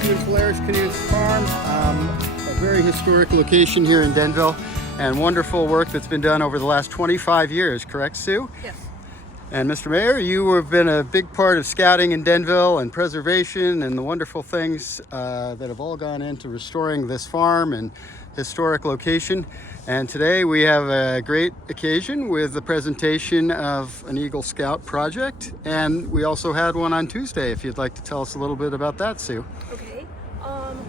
beautiful Ayres Knuth Farm, a very historic location here in Denville, and wonderful work that's been done over the last 25 years, correct, Sue? Yes. And Mr. Mayor, you have been a big part of scouting in Denville and preservation and the wonderful things that have all gone into restoring this farm and historic location. And today we have a great occasion with the presentation of an Eagle Scout project. And we also had one on Tuesday, if you'd like to tell us a little bit about that, Sue. Okay.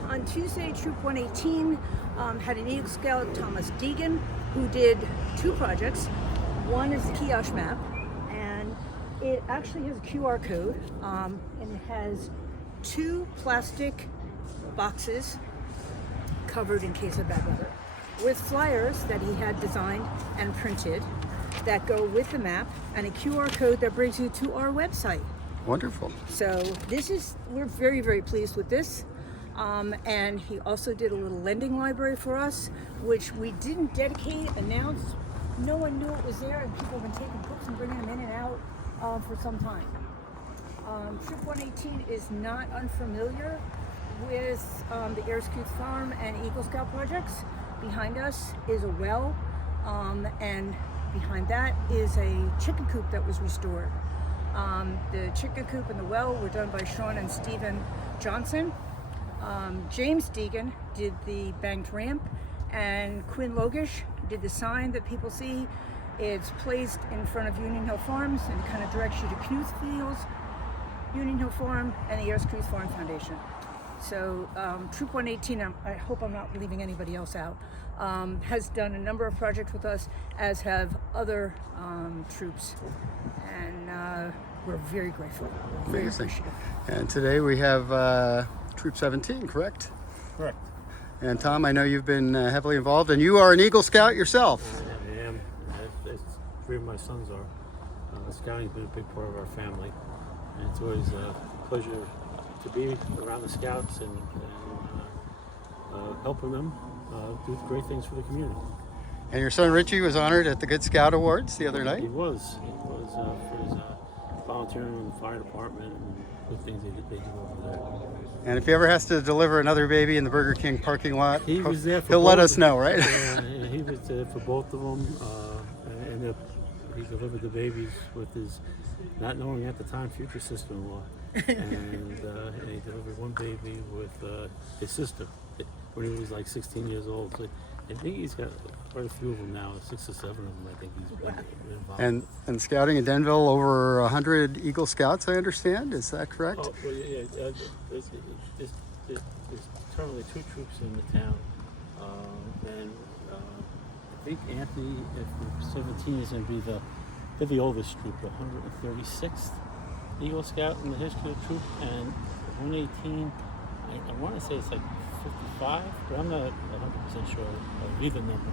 On Tuesday, Troop 118 had an Eagle Scout, Thomas Deegan, who did two projects. One is the kiosk map, and it actually has a QR code, and it has two plastic boxes covered in case of bad weather, with flyers that he had designed and printed that go with the map, and a QR code that brings you to our website. Wonderful. So we're very, very pleased with this. And he also did a little lending library for us, which we didn't announce. No one knew it was there, and people have been taking books and bringing them in and out for some time. Troop 118 is not unfamiliar with the Ayres Knuth Farm and Eagle Scout projects. Behind us is a well, and behind that is a chicken coop that was restored. The chicken coop and the well were done by Sean and Stephen Johnson. James Deegan did the banked ramp, and Quinn Logish did the sign that people see. It's placed in front of Union Hill Farms and kind of directs you to Knuth Fields, Union Hill Farm, and the Ayres Knuth Farm Foundation. So Troop 118, I hope I'm not leaving anybody else out, has done a number of projects with us, as have other troops, and we're very grateful. Very appreciative. And today we have Troop 17, correct? Correct. And Tom, I know you've been heavily involved, and you are an Eagle Scout yourself. I am. Three of my sons are. Scouting's been a big part of our family, and it's always a pleasure to be around the Scouts and helping them do great things for the community. And your son Richie was honored at the Good Scout Awards the other night. He was for his volunteering in the fire department and good things they do over there. And if he ever has to deliver another baby in the Burger King parking lot, He was there for he'll let both us know, right? Yeah, he was there for both of them, and he delivered the babies with his, not knowing at the time, future sister-in-law, and he delivered one baby with his sister when he was like 16 years old. So I think he's got quite a few of them now, 6 or 7 of them. I think he's been involved. And scouting in Denville, over 100 Eagle Scouts, I understand. Is that correct? Oh, well, yeah. There's currently 2 troops in the town, and I think Anthony at 17 is going to be they're the oldest troop, the 136th Eagle Scout in the history of the troop, and 118, I want to say it's like 55, but I'm not 100% sure of either number,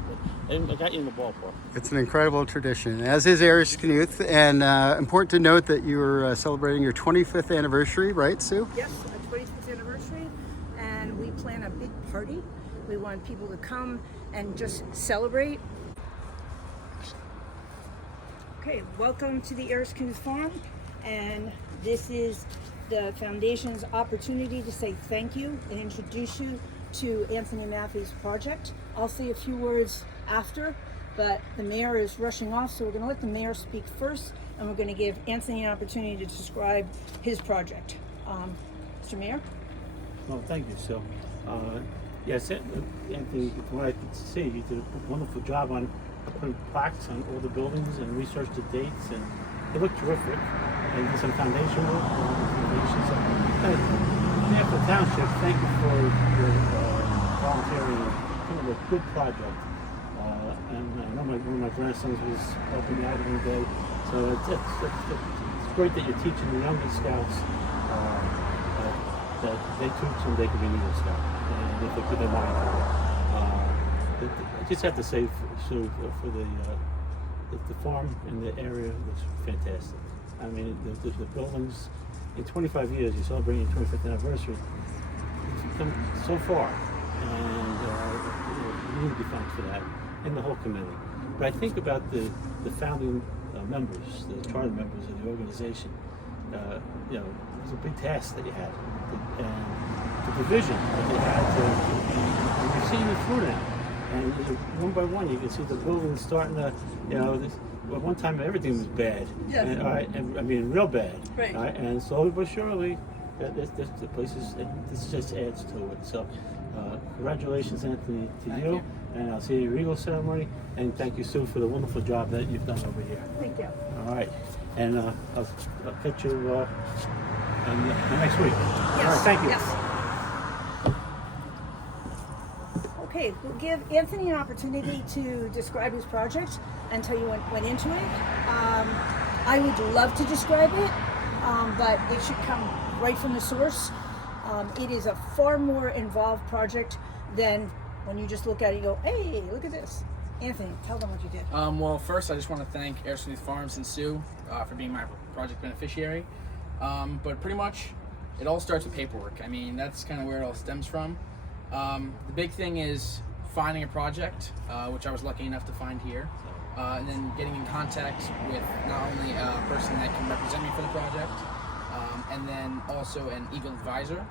but I got you in the ballpark. It's an incredible tradition, as is Ayres Knuth, and important to note that you're celebrating your 25th anniversary, right, Sue? Yes, our 25th anniversary, and we plan a big party. We want people to come and just celebrate. Okay, welcome to the Ayres Knuth Farm, and this is the Foundation's opportunity to say thank you and introduce you to Anthony Maffey's project. I'll say a few words after, but the mayor is rushing off, so we're going to let the mayor speak first, and we're going to give Anthony an opportunity to describe his project. Mr. Mayor? Well, thank you, Sue. Yes, Anthony, from what I could see, you did a wonderful job on putting plaques on all the buildings and researched the dates, and it looked terrific. And did some foundation work on the foundation. So, Napa Township, thank you for your volunteering. Kind of a good project. And I know one of my grandsons was helping out one day. So it's great that you're teaching the younger scouts that they too someday could be an Eagle Scout, and if they put their mind to it. I just have to say, Sue, for the farm and the area was fantastic. I mean, the buildings, in 25 years, you're celebrating your 25th anniversary. It's come so far, and you need to be thanked for that, and the whole committee. But I think about the founding members, the charter members of the organization. It was a big task that you had, and the division that they had to, and you've seen it through that. And one by one, you can see the buildings starting to, at one time everything was bad. Yeah. And, all right, and, I mean, real bad. Right. All right, and slowly but surely, the places, this just adds to it. So, congratulations, Anthony, to you. And I'll see you at your Eagle ceremony. And thank you, Sue, for the wonderful job that you've done over here. Thank you. All right. And I'll catch you next week. Yes. All right, thank you. Yes. Okay, we'll give Anthony an opportunity to describe his project and tell you what went into it. I would love to describe it, but it should come right from the source. It is a far more involved project than when you just look at it and go, hey, look at this. Anthony, tell them what you did. Well, first, I just want to thank Ayres Knuth Farms and Sue for being my project beneficiary. But pretty much, it all starts with paperwork. I mean, that's kind of where it all stems from. The big thing is finding a project, which I was lucky enough to find here, and then getting in contact with not only a person that can represent me for the project, and then also an Eagle advisor.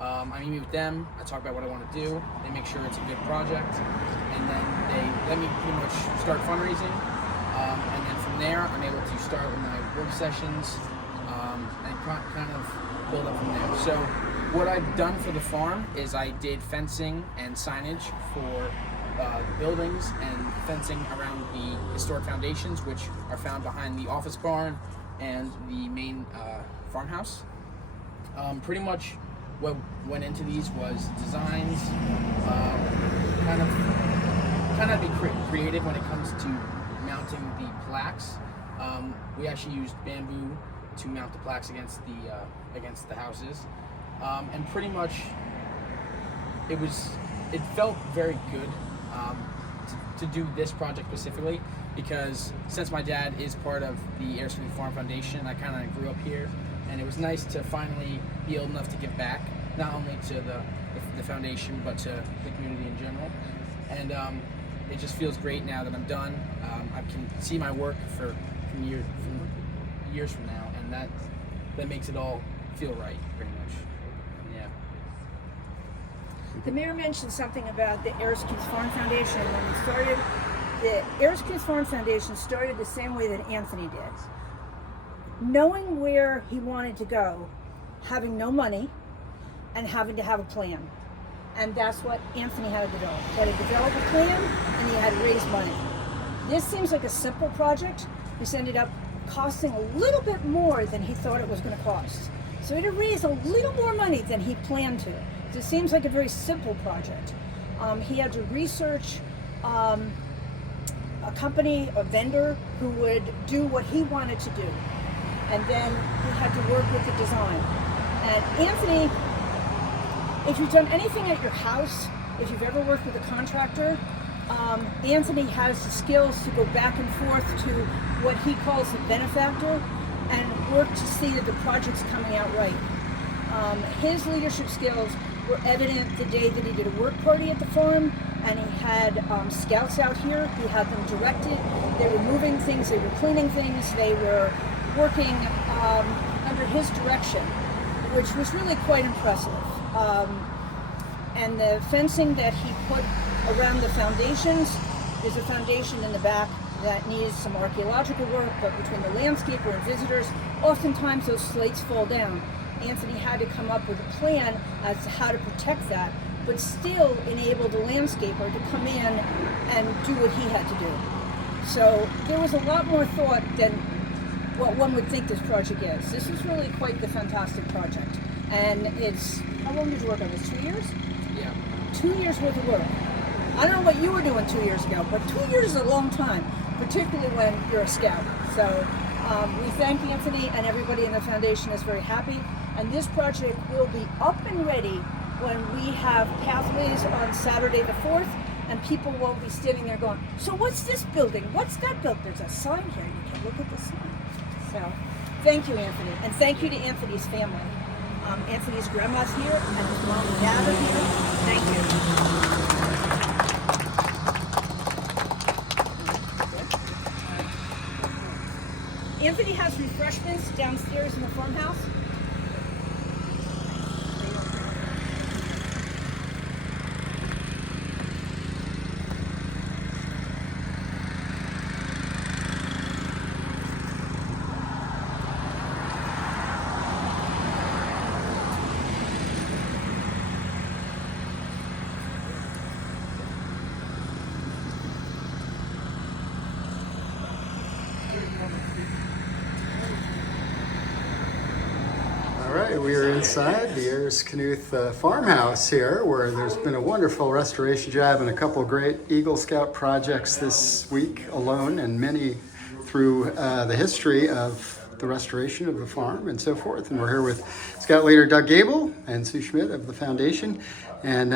I meet with them, I talk about what I want to do, they make sure it's a good project, and then they let me pretty much start fundraising, and then from there I'm able to start with my work sessions, and kind of build up from there. So what I've done for the farm is I did fencing and signage for the buildings and fencing around the historic foundations, which are found behind the office barn and the main farmhouse. Pretty much what went into these was designs, kind of be creative when it comes to mounting the plaques. We actually used bamboo to mount the plaques against the houses, and pretty much it felt very good to do this project specifically, because since my dad is part of the Ayres Farm Foundation, I kind of grew up here, and it was nice to finally be old enough to give back, not only to the foundation, but to the community in general. And it just feels great now that I'm done. I can see my work from years from now, and that makes it all feel right, pretty much. Yeah. The mayor mentioned something about the Ayres Farm Foundation. When we started, the Ayres Farm Foundation started the same way that Anthony did. Knowing where he wanted to go, having no money, and having to have a plan. And that's what Anthony had to do. He had to develop a plan, and he had to raise money. This seems like a simple project. This ended up costing a little bit more than he thought it was going to cost. So he had to raise a little more money than he planned to. So it seems like a very simple project. He had to research a company, a vendor, who would do what he wanted to do. And then he had to work with the design. And Anthony, if you've done anything at your house, if you've ever worked with a contractor, Anthony has the skills to go back and forth to what he calls the benefactor and work to see that the project's coming out right. His leadership skills were evident the day that he did a work party at the farm, and he had scouts out here. He had them directed. They were moving things, they were cleaning things, they were working under his direction, which was really quite impressive. And the fencing that he put around the foundations, there's a foundation in the back that needs some archaeological work, but between the landscaper and visitors, oftentimes those slates fall down. Anthony had to come up with a plan as to how to protect that, but still enable the landscaper to come in and do what he had to do. So there was a lot more thought than what one would think this project is. This is really quite the fantastic project. And it's, how long did you work on this, 2 years? Yeah. 2 years worth of work. I don't know what you were doing 2 years ago, but 2 years is a long time, particularly when you're a scout. So we thank Anthony, and everybody in the foundation is very happy. And this project will be up and ready when we have pathways on Saturday the 4th, and people won't be standing there going, so what's this building? What's that building? There's a sign here. You can look at the sign. So thank you, Anthony. And thank you to Anthony's family. Anthony's grandma's here, and his mom and dad are here. Thank you. Anthony has refreshments downstairs in the farmhouse. inside the Ayres Knuth farmhouse here, where there's been a wonderful restoration job and a couple of great Eagle Scout projects this week alone, and many through the history of the restoration of the farm and so forth. And we're here with Scout leader Doug Gable and Sue Schmidt of the foundation. And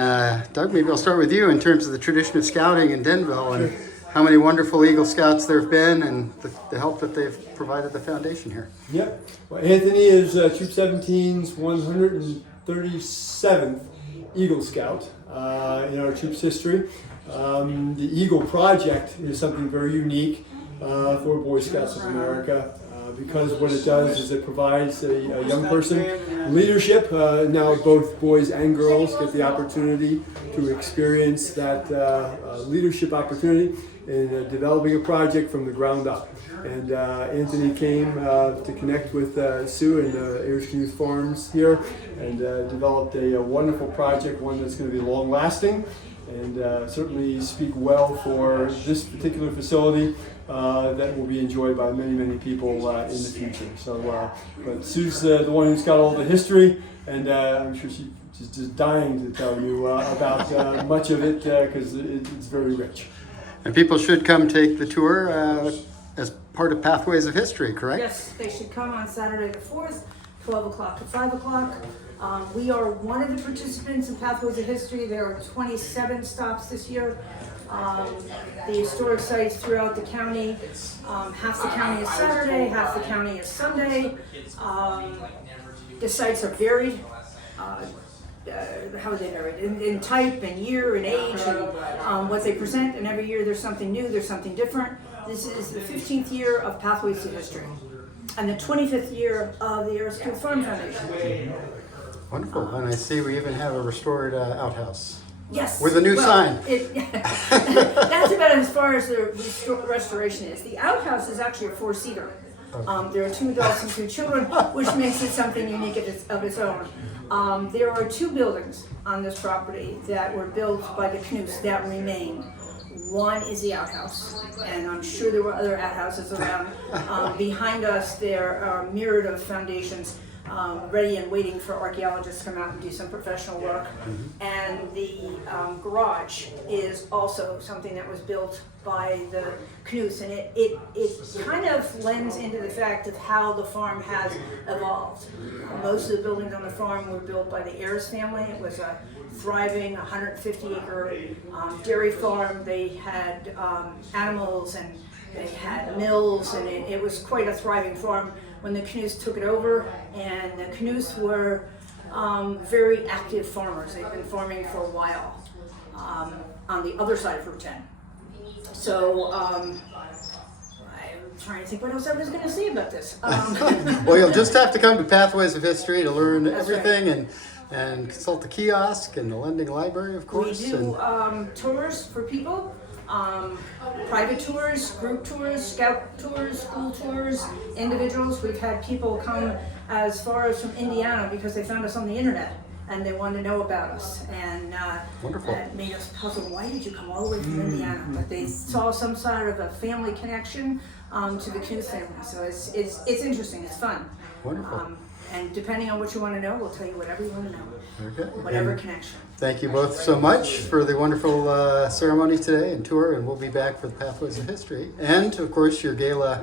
Doug, maybe I'll start with you in terms of the tradition of scouting in Denville and how many wonderful Eagle Scouts there have been and the help that they've provided the foundation here. Yep. Well, Anthony is Troop 17's 137th Eagle Scout in our troop's history. The Eagle Project is something very unique for Boy Scouts of America. Because what it does is it provides a young person leadership. Now both boys and girls get the opportunity to experience that leadership opportunity in developing a project from the ground up. And Anthony came to connect with Sue and Ayres Knuth Farms here and developed a wonderful project, one that's going to be long lasting and certainly speak well for this particular facility that will be enjoyed by many, many people in the future. So, but Sue's the one who's got all the history, and I'm sure she's just dying to tell you about much of it because it's very rich. And people should come take the tour as part of Pathways of History, correct? Yes, they should come on Saturday the 4th, 12 o'clock to 5 o'clock. We are one of the participants in Pathways of History. There are 27 stops this year. The historic sites throughout the county, half the county is Saturday, half the county is Sunday. The sites are varied. How are they varied? In type and year and age and what they present, and every year there's something new, there's something different. This is the 15th year of Pathways to History and the 25th year of the Ayres Knuth Farm Foundation. Wonderful. And I see we even have a restored outhouse. Yes. With a new sign. That's about as far as the restoration is. The outhouse is actually a 4-seater. There are 2 adults and 2 children, which makes it something unique of its own. There are 2 buildings on this property that were built by the Knuths that remain. One is the outhouse, and I'm sure there were other outhouses around. Behind us, there are a myriad of foundations ready and waiting for archaeologists to come out and do some professional work. And the garage is also something that was built by the Knuths, and it kind of lends into the fact of how the farm has evolved. Most of the buildings on the farm were built by the Ayres family. It was a thriving 150-acre dairy farm. They had animals and they had mills, and it was quite a thriving farm when the Knuths took it over. And the Knuths were very active farmers. They've been farming for a while on the other side of Route 10. So I'm trying to think what else I was going to say about this. Well, you'll just have to come to Pathways of History to learn everything and consult the kiosk and the lending library, of course. We do tours for people. Private tours, group tours, scout tours, school tours, individuals. We've had people come as far as from Indiana because they found us on the internet and they wanted to know about us, and Wonderful. that made us puzzled. Why did you come all the way from Indiana? But they saw some sort of a family connection to the Knuth family. So it's interesting. It's fun. Wonderful. And depending on what you want to know, we'll tell you whatever you want to know. Okay. Whatever And connection. thank you both so much for the wonderful ceremony today and tour, and we'll be back for the Pathways of History and, of course, your gala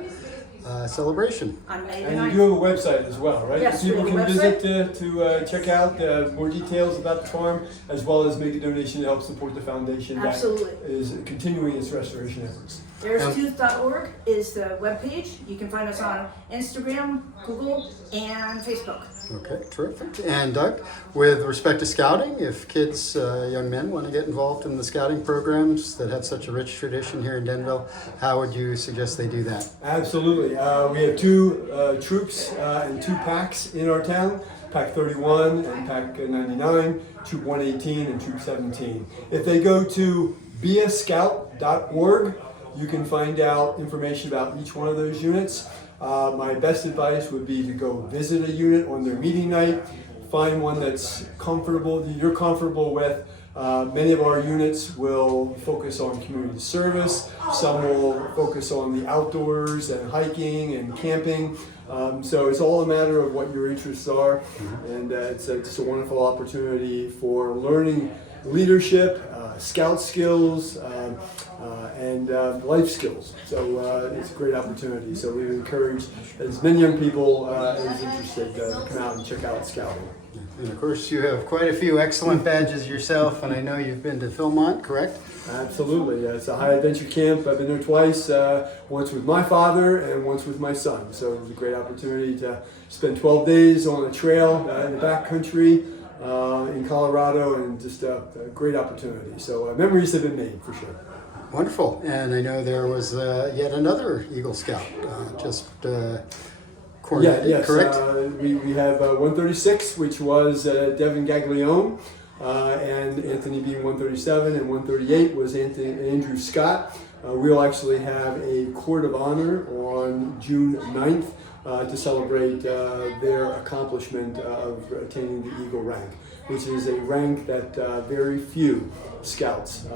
celebration. On May the And 9th. you have a website as well, right? Yes, People we can have a visit to check out more details about the farm, as well as make a donation to help support the foundation Absolutely. that is continuing its restoration efforts. AyresKnuth.org is the webpage. You can find us on Instagram, Google, and Facebook. Okay, terrific. And Doug, with respect to scouting, if kids, young men, want to get involved in the scouting programs that have such a rich tradition here in Denville, how would you suggest they do that? Absolutely. We have 2 troops and 2 packs in our town, Pack 31 and Pack 99, Troop 118 and Troop 17. If they go to beascout.org, you can find out information about each one of those units. My best advice would be to go visit a unit on their meeting night, find one that's comfortable, that you're comfortable with. Many of our units will focus on community service. Some will focus on the outdoors and hiking and camping. So it's all a matter of what your interests are, and it's just a wonderful opportunity for learning leadership, scout skills, and life skills. So it's a great opportunity. So we encourage as many young people as interested to come out and check out scouting. And of course, you have quite a few excellent badges yourself, and I know you've been to f.mott, correct? Absolutely. It's a high adventure camp. I've been there twice, once with my father and once with my son. So it was a great opportunity to spend 12 days on a trail in the backcountry in Colorado, and just a great opportunity. So memories have been made for sure. Wonderful. And I know there was yet another Eagle Scout, Yes. correct? We have 136, which was Devin Gaglione, and Anthony being 137, and 138 was Andrew Scott. We'll actually have a court of honor on June 9th to celebrate their accomplishment of attaining the Eagle rank, which is a rank that very few scouts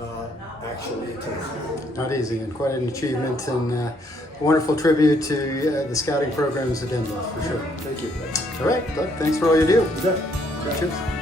actually attain. Not easy, and quite an achievement, and a wonderful tribute to the scouting programs at Denver, for sure. Thank you. All right, Doug, thanks for all you do. You bet. Cheers.